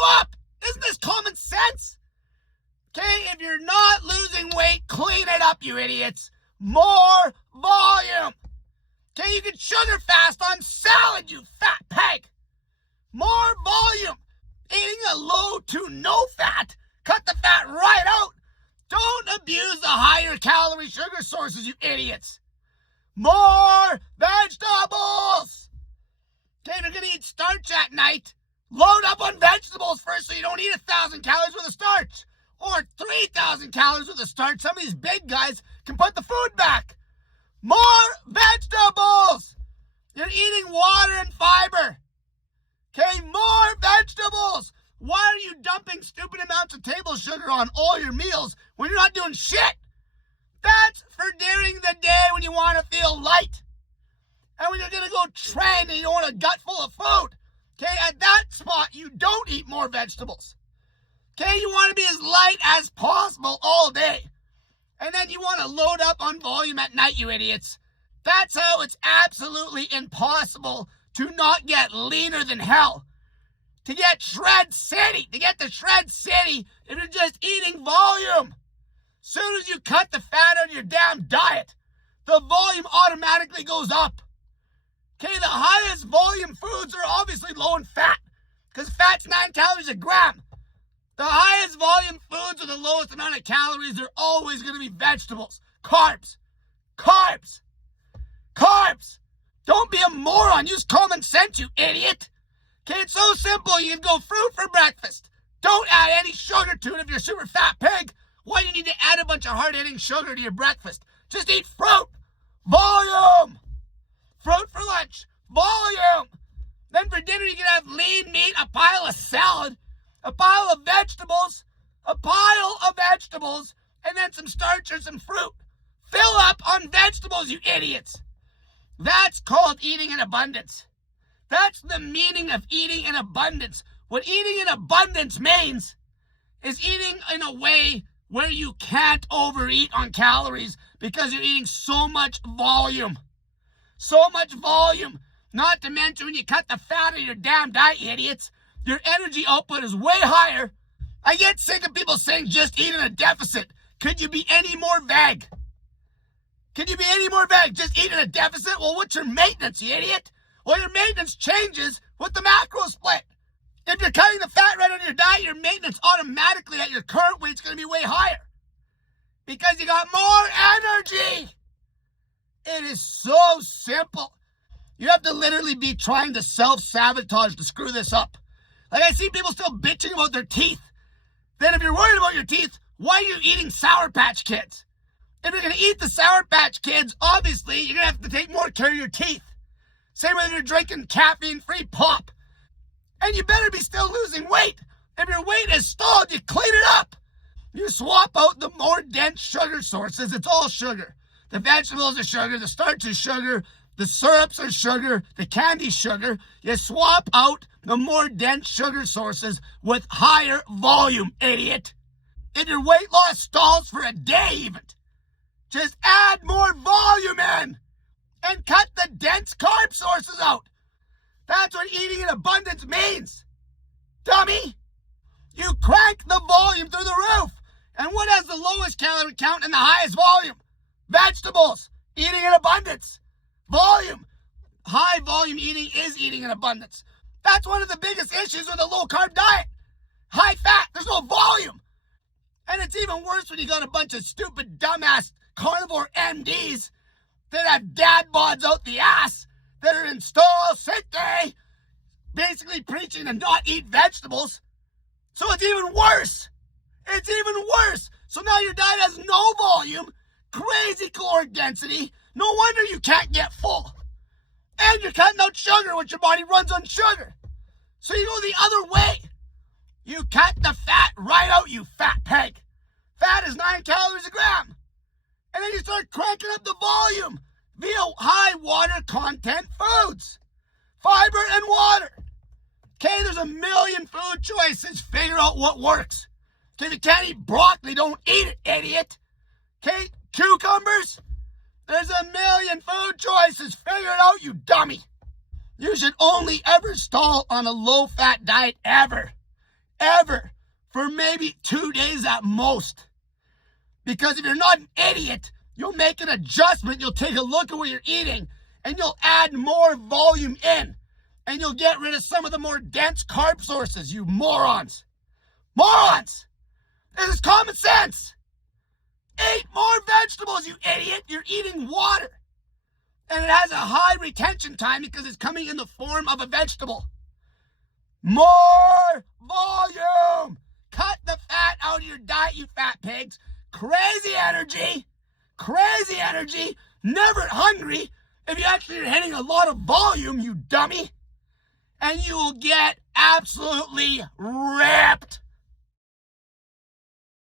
you up. Isn't this common sense? Okay, if you're not losing weight, clean it up, you idiots. More volume. Okay, you can sugar fast on salad, you fat pig. More volume. Eating a low to no fat. Cut the fat right out. Don't abuse the higher calorie sugar sources, you idiots. More vegetables. Okay, if you're going to eat starch at night, load up on vegetables first so you don't eat 1,000 calories worth of starch. Or 3,000 calories worth of starch. Some of these big guys can put the food back. More vegetables. You're eating water and fiber. Okay, more vegetables. Why are you dumping stupid amounts of table sugar on all your meals when you're not doing shit? That's for during the day when you want to feel light. And when you're going to go train and you don't want a gut full of food. Okay, at that spot, you don't eat more vegetables. Okay, you want to be as light as possible all day. And then you want to load up on volume at night, you idiots. That's how it's absolutely impossible to not get leaner than hell. To get Shred City, to get to Shred City if you're just eating volume. Soon as you cut the fat out of your damn diet, the volume automatically goes up. Okay, the highest volume foods are obviously low in fat, because fat's 9 calories a gram. The highest volume foods with the lowest amount of calories are always going to be vegetables. Carbs. Carbs. Carbs. Don't be a moron. Use common sense, you idiot. Okay, it's so simple. You can go fruit for breakfast. Don't add any sugar to it if you're a super fat pig. Why do you need to add a bunch of hard-hitting sugar to your breakfast? Just eat fruit. Volume. Fruit for lunch. Volume. Then for dinner, you can have lean meat, a pile of salad, a pile of vegetables, and then some starch or some fruit. Fill up on vegetables, you idiots. That's called eating in abundance. That's the meaning of eating in abundance. What eating in abundance means is eating in a way where you can't overeat on calories because you're eating so much volume. So much volume. Not to mention when you cut the fat of your damn diet, idiots, your energy output is way higher. I get sick of people saying just eat in a deficit. Could you be any more vague? Could you be any more vague? Just eat in a deficit? Well, what's your maintenance, you idiot? Well, your maintenance changes with the macro split. If you're cutting the fat right out of your diet, your maintenance automatically at your current weight is going to be way higher. Because you got more energy. It is so simple. You have to literally be trying to self-sabotage to screw this up. Like I see people still bitching about their teeth. Then if you're worried about your teeth, why are you eating Sour Patch Kids? If you're going to eat the Sour Patch Kids, obviously you're going to have to take more care of your teeth. Same way you're drinking caffeine-free pop. And you better be still losing weight. If your weight is stalled, you clean it up. You swap out the more dense sugar sources. It's all sugar. The vegetables are sugar. The starch is sugar. The syrups are sugar. The candy's sugar. You swap out the more dense sugar sources with higher volume, idiot. If your weight loss stalls for a day even, just add more volume in and cut the dense carb sources out. That's what eating in abundance means. Dummy. You crank the volume through the roof. And what has the lowest calorie count and the highest volume? Vegetables. Eating in abundance. Volume. High volume eating is eating in abundance. That's one of the biggest issues with a low carb diet. High fat. There's no volume. And it's even worse when you got a bunch of stupid, dumbass carnivore MDs that have dad bods out the ass that are in stall sick day, basically preaching to not eat vegetables. So it's even worse. It's even worse. So now your diet has no volume, crazy caloric density. No wonder you can't get full. And you're cutting out sugar, which your body runs on sugar. So you go the other way. You cut the fat right out, you fat pig. Fat is 9 calories a gram. And then you start cranking up the volume via high water content foods. Fiber and water. Okay, there's a million food choices. Figure out what works. Okay, if you can't eat broccoli, don't eat it, idiot. Okay, cucumbers. There's a million food choices. Figure it out, you dummy. You should only ever stall on a low-fat diet ever. ever for maybe 2 days at most. Because if you're not an idiot, you'll make an adjustment, you'll take a look at what you're eating, and you'll add more volume in. And you'll get rid of some of the more dense carb sources, you morons. Morons! This is common sense. Eat more vegetables, you idiot. You're eating water. And it has a high retention time because it's coming in the form of a vegetable. More volume. Cut the fat out of your diet, you fat pigs. Crazy energy. Crazy energy. Never hungry if you actually are hitting a lot of volume, you dummy. And you will get absolutely ripped.